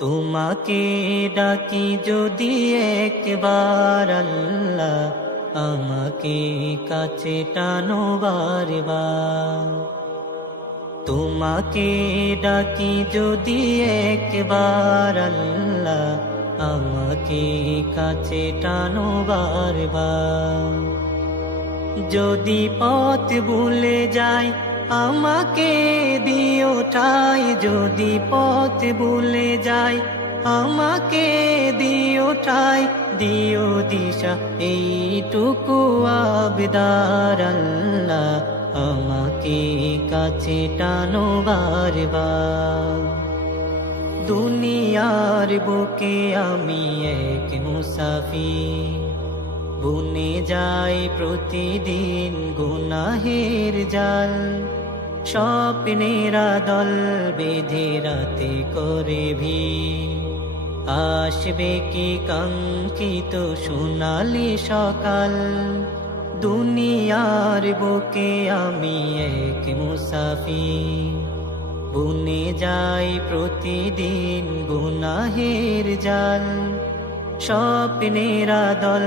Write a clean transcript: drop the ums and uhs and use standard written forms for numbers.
তোমাকে ডাকি যদি একবার আল্লাহ, আমাকে কাছে টানো বারবার। তোমাকে ডাকি যদি একবার আল্লাহ, আমাকে কাছে টানো বারবার। যদি পথ ভুলে যাই আমাকে দিও ঠাই, যদি পথ ভুলে যাই আমাকে দিও ঠাই, দিও দিশা এইটুকু আবদার আল্লাহ, আমাকে কাছে টানো বারবার। দুনিয়ার বুকে আমি এক মুসাফির, বুনে যাই প্রতিদিন গুনাহের জাল। স্বপ্নেরা দল বেঁধে রাতে করে ভিড়, আসবে কি কাঙ্ক্ষিত সোনালি সকাল। দুনিয়ার বুকে আমি এক মুসাফির, বুনে যাই প্রতিদিন গুনাহের জাল। স্বপ্নেরা দল